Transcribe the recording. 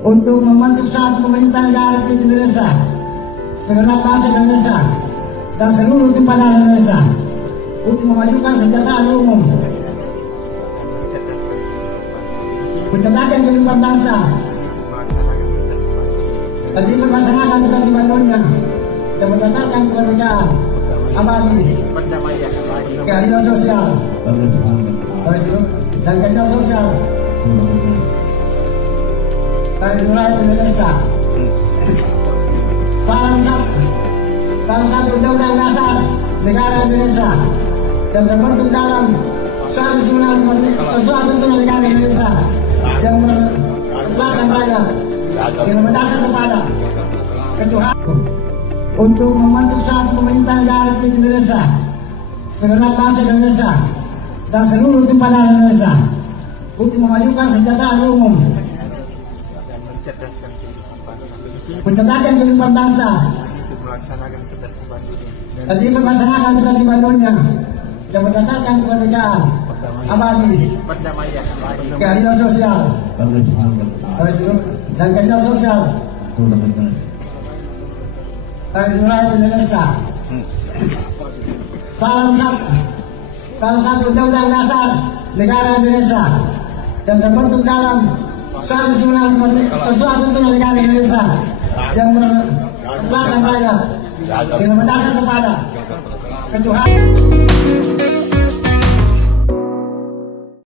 untuk membentuk suatu pemerintah negara Republik Indonesia, segenap bangsa Indonesia dan seluruh tumpah Indonesia untuk memajukan kesejahteraan umum, mencerdaskan kehidupan bangsa, dan ikut melaksanakan ketertiban dunia yang berdasarkan kemerdekaan abadi, keadilan sosial, dan keadilan sosial dari seluruh Indonesia. Salah satu undang-undang dasar negara Indonesia yang terbentuk dalam suatu negara Indonesia yang berkelakang rakyat yang berdasar kepada ketuhanan untuk membentuk suatu pemerintah negara Republik Indonesia, segenap bangsa Indonesia dan seluruh tumpah Indonesia untuk memajukan kesejahteraan umum, mencerdaskan kehidupan bangsa, dan ikut melaksanakan ketertiban dunia yang berdasarkan kemerdekaan abadi, keadilan sosial, dan keadilan sosial dari seluruh Indonesia. Salah satu undang-undang dasar negara Indonesia yang terbentuk dalam suatu negara Indonesia yang berkelakang rakyat yang berdasar kepada ketuhanan.